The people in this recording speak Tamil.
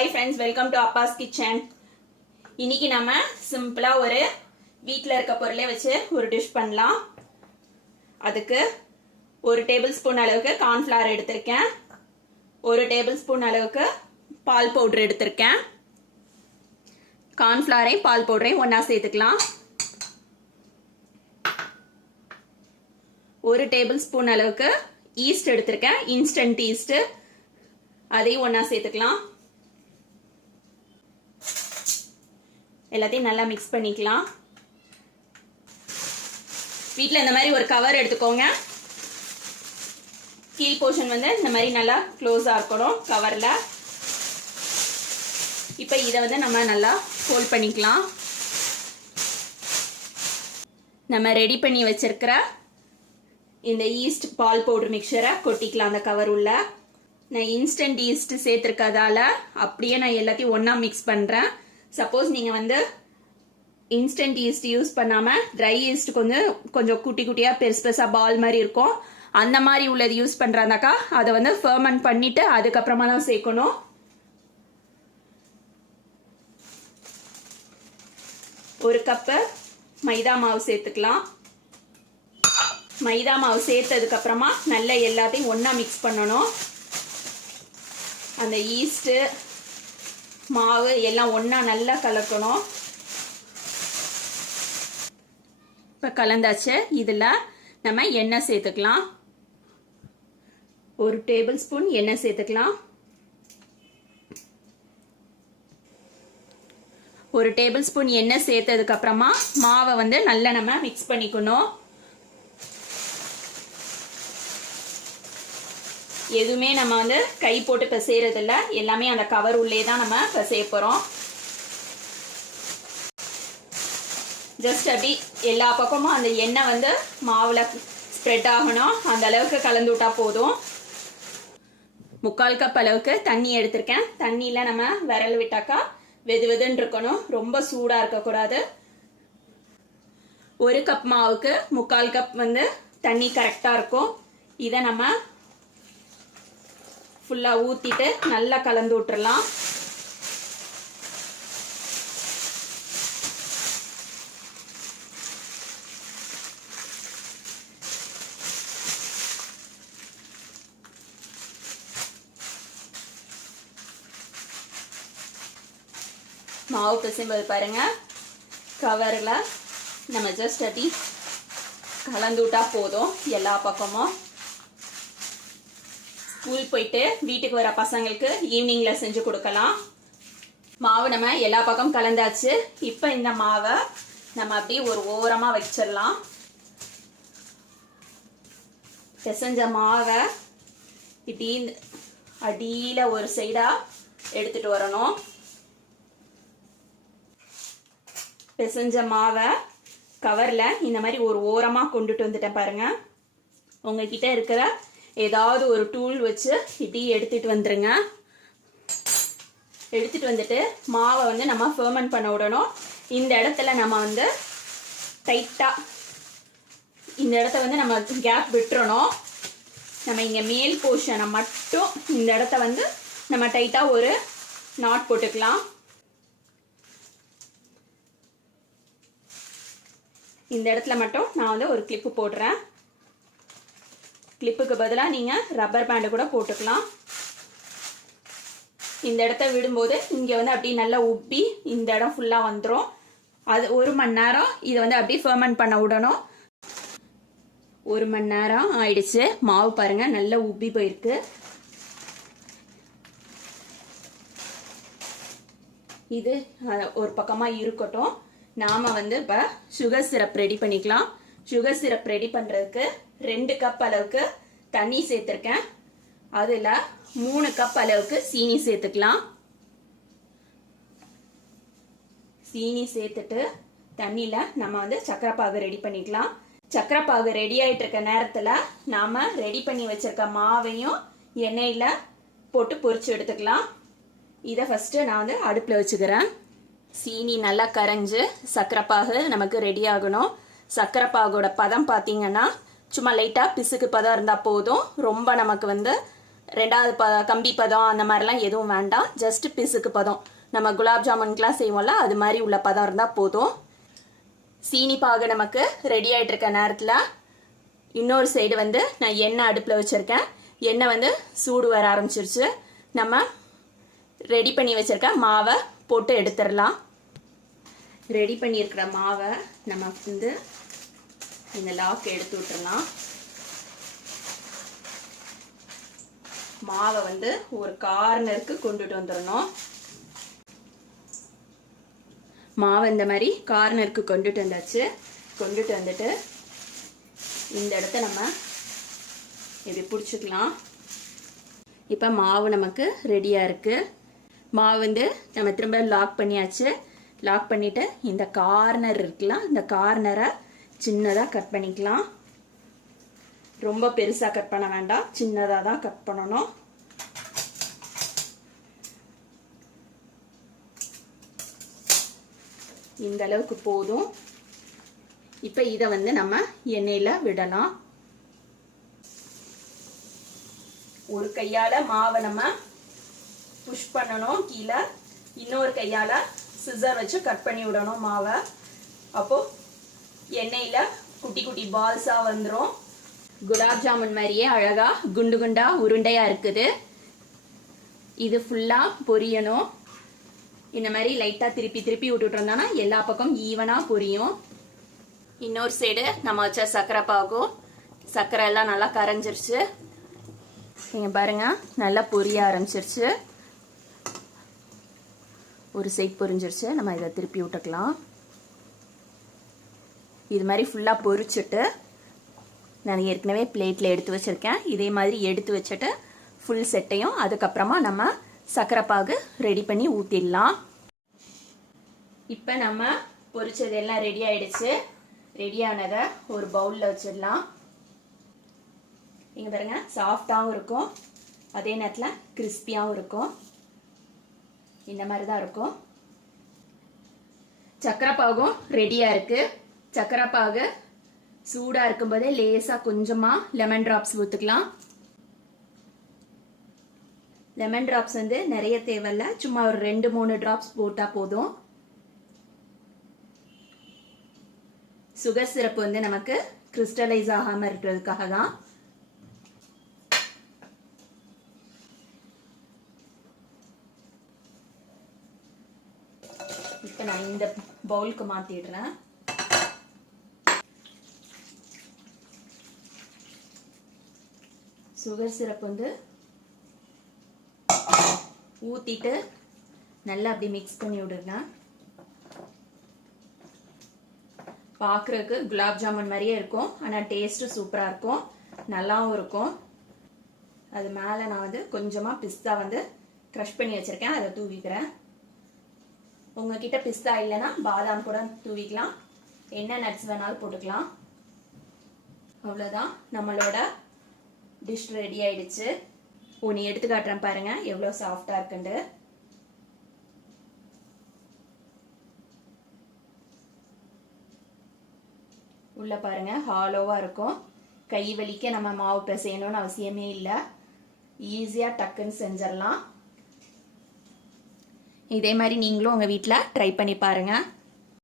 Hi friends, welcome to Appa's Kitchen. இன்னைக்கு நாம சிம்பிளா ஒரு வீட்ல இருக்க பொருளே வச்சு ஒரு டிஷ் பண்ணலாம். அதுக்கு 1 டேபிள்ஸ்பூன் அளவுக்கு கார்ன் ஃப்ளவர் எடுத்திருக்கேன். 1 டேபிள்ஸ்பூன் அளவுக்கு பால் பவுடர் எடுத்திருக்கேன். கார்ன் ஃப்ளவரையும் பால் பவுடரையும் ஒண்ணா சேர்த்துக்கலாம். 1 டேபிள்ஸ்பூன் அளவுக்கு ஈஸ்ட் எடுத்திருக்கேன், இன்ஸ்டன்ட் ஈஸ்ட். அதையும் ஒண்ணா சேர்த்துக்கலாம். எல்லாத்தையும் நல்லா மிக்ஸ் பண்ணிக்கலாம். வீட்டில் இந்த மாதிரி ஒரு கவர் எடுத்துக்கோங்க. கீழ் போர்ஷன் வந்து இந்த மாதிரி நல்லா க்ளோஸாக இருக்கணும் கவரில். இப்போ இதை வந்து நம்ம நல்லா ஃபோல்ட் பண்ணிக்கலாம். நம்ம ரெடி பண்ணி வச்சிருக்கிற இந்த ஈஸ்ட் பால் பவுடர் மிக்சரை கொட்டிக்கலாம் அந்த கவர் உள்ள. நான் இன்ஸ்டன்ட் ஈஸ்ட் சேர்த்துருக்கதால அப்படியே நான் எல்லாத்தையும் ஒன்றா மிக்ஸ் பண்ணுறேன். சப்போஸ் நீங்கள் வந்து இன்ஸ்டன்ட் ஈஸ்ட் யூஸ் பண்ணாமல் ட்ரை ஈஸ்ட் கொஞ்சம் குட்டி குட்டியாக பெருசு பெருசாக பால் மாதிரி இருக்கும், அந்த மாதிரி உள்ளது யூஸ் பண்ணுறாந்தாக்கா அதை வந்து ஃபெர்மெண்ட் பண்ணிவிட்டு அதுக்கப்புறமா தான் சேர்க்கணும். ஒரு கப்பு மைதா மாவு சேர்த்துக்கலாம். மைதா மாவு சேர்த்ததுக்கப்புறமா நல்லா எல்லாத்தையும் ஒன்றா மிக்ஸ் பண்ணணும். அந்த ஈஸ்ட்டு மாவு எல்லாம் ஒன்றா நல்லா கலக்கணும். இப்போ கலந்தாச்சு. இதில் நம்ம எண்ணெய் சேர்த்துக்கலாம். 1 டேபிள்ஸ்பூன் எண்ணெய் சேர்த்துக்கலாம். 1 டேபிள்ஸ்பூன் எண்ணெய் சேர்த்ததுக்கப்புறமா மாவை வந்து நல்லா நம்ம மிக்ஸ் பண்ணிக்கணும். எதுவுமே நம்ம வந்து கை போட்டு பிசைறதில்ல, எல்லாமே அந்த கவர் உள்ளே தான் நம்ம பிசைய போகிறோம். ஜஸ்ட் அப்படி எல்லா பக்கமும் அந்த எண்ணெய் வந்து மாவில் ஸ்ப்ரெட் ஆகணும், அந்த அளவுக்கு கலந்து விட்டா போதும். 3/4 கப் அளவுக்கு தண்ணி எடுத்திருக்கேன். தண்ணியில் நம்ம விரல் விட்டாக்கா வெது வெதுன்னு இருக்கணும், ரொம்ப சூடாக இருக்கக்கூடாது. 1 கப் மாவுக்கு 3/4 கப் வந்து தண்ணி கரெக்டாக இருக்கும். இதை நம்ம ஃபுல்லாக ஊற்றிட்டு நல்லா கலந்து விட்டுறலாம். மாவு பிசையும்போது பாருங்க, கவரில் நம்ம ஜஸ்ட் அப்படி கலந்து விட்டா போதும். எல்லா பக்கமும் ஸ்கூல் போயிட்டு வீட்டுக்கு வர பசங்களுக்கு ஈவினிங்ல செஞ்சு கொடுக்கலாம். மாவு நம்ம எல்லா பக்கம் கலந்தாச்சு. இப்போ இந்த மாவை நம்ம அப்படியே ஒரு ஓரமாக வச்சிடலாம். பிசைஞ்ச மாவை இப்படி அடியில் ஒரு சைடாக எடுத்துட்டு வரணும். பிசைஞ்ச மாவை கவரில் இந்த மாதிரி ஒரு ஓரமாக கொண்டுட்டு வந்துட்டேன் பாருங்க. உங்ககிட்ட இருக்கிற ஏதாவது ஒரு டூல் வச்சு இப்படி எடுத்துட்டு வந்துருங்க. எடுத்துட்டு வந்துட்டு மாவை வந்து நம்ம ஃபெர்மெண்ட் பண்ண விடணும். இந்த இடத்துல நம்ம வந்து டைட்டாக இந்த இடத்த வந்து நம்ம கேப் விட்டுறணும். நம்ம இங்கே மேல் போர்ஷனை மட்டும் இந்த இடத்த வந்து நம்ம டைட்டாக ஒரு நாட் போட்டுக்கலாம். இந்த இடத்துல மட்டும் நான் வந்து ஒரு கிளிப்பு போடுறேன். கிளிப்புக்கு பதிலாக நீங்கள் ரப்பர் பேண்டு கூட போட்டுக்கலாம். இந்த இடத்த விடும்போது இங்கே வந்து அப்படியே நல்லா உப்பி இந்த இடம் ஃபுல்லாக வந்துடும். அது 1 மணி நேரம் இதை வந்து அப்படியே ஃபெர்மெண்ட் பண்ண விடணும். 1 மணி நேரம் ஆயிடுச்சு. மாவு பாருங்க நல்லா உப்பி போயிருக்கு. இது ஒரு பக்கமாக இருக்கட்டும். நாம் வந்து இப்போ சுகர் சிரப் ரெடி பண்ணிக்கலாம். சுகர் சிரப் ரெடி பண்ணுறதுக்கு 2 கப் அளவுக்கு தண்ணி சேர்த்துருக்கேன். அதில் 3 கப் அளவுக்கு சீனி சேர்த்துக்கலாம். சீனி சேர்த்துட்டு தண்ணியில் நம்ம வந்து சக்கரை பாகு ரெடி பண்ணிக்கலாம். சக்கரை பாகு ரெடி ஆகிட்டு இருக்க நேரத்தில் நாம் ரெடி பண்ணி வச்சிருக்க மாவையும் எண்ணெயில் போட்டு பொரிச்சு எடுத்துக்கலாம். இதை ஃபஸ்ட்டு நான் வந்து அடுப்பில் வச்சுக்கிறேன். சீனி நல்லா கரைஞ்சு சக்கரை பாகு நமக்கு ரெடி ஆகணும். சக்கரை பாகோட பதம் பார்த்தீங்கன்னா சும்மா லைட்டாக பிசுக்கு பதம் இருந்தால் போதும். ரொம்ப நமக்கு வந்து ரெண்டாவது கம்பி பதம் அந்த மாதிரிலாம் எதுவும் வேண்டாம். ஜஸ்ட் பிசுக்கு பதம், நம்ம குலாப் ஜாமுன்கெலாம் செய்வோம்ல அது மாதிரி உள்ள பதம் இருந்தால் போதும். சீனி பாகு நமக்கு ரெடி ஆகிட்டு இருக்க நேரத்தில் இன்னொரு சைடு வந்து நான் எண்ணெய் அடுப்பில் வச்சுருக்கேன். எண்ணெய் வந்து சூடு வர ஆரம்பிச்சிருச்சு. நம்ம ரெடி பண்ணி வச்சுருக்க மாவை போட்டு எடுத்துடலாம். ரெடி பண்ணியிருக்கிற மாவை நம்ம வந்து இந்த லாக் எடுத்து விட்டுறலாம். மாவை வந்து ஒரு கார்னருக்கு கொண்டுட்டு வந்துடணும். மாவை இந்த மாதிரி கார்னருக்கு கொண்டுட்டு வந்தாச்சு. கொண்டுட்டு வந்துட்டு இந்த இடத்த நம்ம இப்படி பிடிச்சிக்கலாம். இப்போ மாவு நமக்கு ரெடியாக இருக்குது. மாவு வந்து நம்ம திரும்ப லாக் பண்ணியாச்சு. லாக் பண்ணிவிட்டு இந்த கார்னர் இருக்கலாம், இந்த கார்னரை சின்னதாக கட் பண்ணிக்கலாம். ரொம்ப பெருசாக கட் பண்ண வேண்டாம், சின்னதாக தான் கட் பண்ணணும். இந்த அளவுக்கு போதும். இப்போ இதை வந்து நம்ம எண்ணெயில் விடலாம். ஒரு கையால் மாவை நம்ம புஷ் பண்ணணும் கீழே, இன்னொரு கையால் சிசர் வச்சு கட் பண்ணி விடணும் மாவை. அப்போது எண்ணெயில் குட்டி குட்டி பால்ஸாக வந்துடும். குலாப் ஜாமுன் மாதிரியே அழகாக குண்டு குண்டாக உருண்டையாக இருக்குது. இது ஃபுல்லாக பொரியணும். இந்த மாதிரி லைட்டாக திருப்பி திருப்பி விட்டுட்டு இருந்தோன்னா எல்லா பக்கம் ஈவனாக பொரியும். இன்னொரு சைடு நம்ம வச்ச சர்க்கரை பாகும், சர்க்கரை எல்லாம் நல்லா கரைஞ்சிருச்சு. நீங்கள் பாருங்கள், நல்லா பொரிய ஆரம்பிச்சிருச்சு. ஒரு சைட் பொரிஞ்சிருச்சு. நம்ம இதை திருப்பி விட்டுக்கலாம். இது மாதிரி ஃபுல்லாக பொரிச்சுட்டு நான் ஏற்கனவே பிளேட்டில் எடுத்து வச்சுருக்கேன். இதே மாதிரி எடுத்து வச்சுட்டு ஃபுல் செட்டையும் அதுக்கப்புறமா நம்ம சர்க்கரை பாகு ரெடி பண்ணி ஊற்றிடலாம். இப்போ நம்ம பொரிச்சது எல்லாம் ரெடி ஆயிடுச்சு. ரெடியானதை ஒரு பவுலில் வச்சிடலாம். இங்கே பாருங்க, சாஃப்டாகவும் இருக்கும், அதே நேரத்தில் கிறிஸ்பியாகவும் இருக்கும். இந்த மாதிரி தான் இருக்கும். சர்க்கரை பாகும் ரெடியாக இருக்குது. சர்க்கரை பாகு சூடாக இருக்கும்போதே லேசாக கொஞ்சமாக லெமன் ட்ராப்ஸ் ஊற்றிக்கலாம். லெமன் ட்ராப்ஸ் வந்து நிறைய தேவையில்ல, சும்மா ஒரு 2-3 ட்ராப்ஸ் போட்டால் போதும். சுகர் சிரப் வந்து நமக்கு கிறிஸ்டலைஸ் ஆகாமல் இருக்கிறதுக்காக தான். இப்போ நான் இந்த பவுலுக்கு மாற்றிடுறேன். சுகர் சிரப் வந்து ஊற்றிட்டு நல்லா அப்படி மிக்ஸ் பண்ணி விடுங்க. பார்க்குறதுக்கு குலாப் ஜாமுன் மாதிரியே இருக்கும், ஆனால் டேஸ்ட்டு சூப்பராக இருக்கும், நல்லாவும் இருக்கும். அது மேலே நான் வந்து கொஞ்சமாக பிஸ்தா வந்து க்ரஷ் பண்ணி வச்சுருக்கேன், அதை தூவிக்கிறேன். உங்ககிட்ட பிஸ்தா இல்லைன்னா பாதாம் கூட தூவிக்கலாம், என்ன நட்ஸ் வேணாலும் போட்டுக்கலாம். அவ்வளோதான், நம்மளோட டிஷ் ரெடி ஆயிடுச்சு. ஒன்று எடுத்து காட்டுறேன் பாருங்க, எவ்வளோ சாஃப்டாக இருக்குண்டு. உள்ள பாருங்க, ஹாலோவாக இருக்கும். கை வலிக்க நம்ம மாவு பிசையணும்னு அவசியமே இல்லை, ஈஸியாக டக்குன்னு செஞ்சிடலாம். இதே மாதிரி நீங்களும் உங்கள் வீட்டில் ட்ரை பண்ணி பாருங்கள்.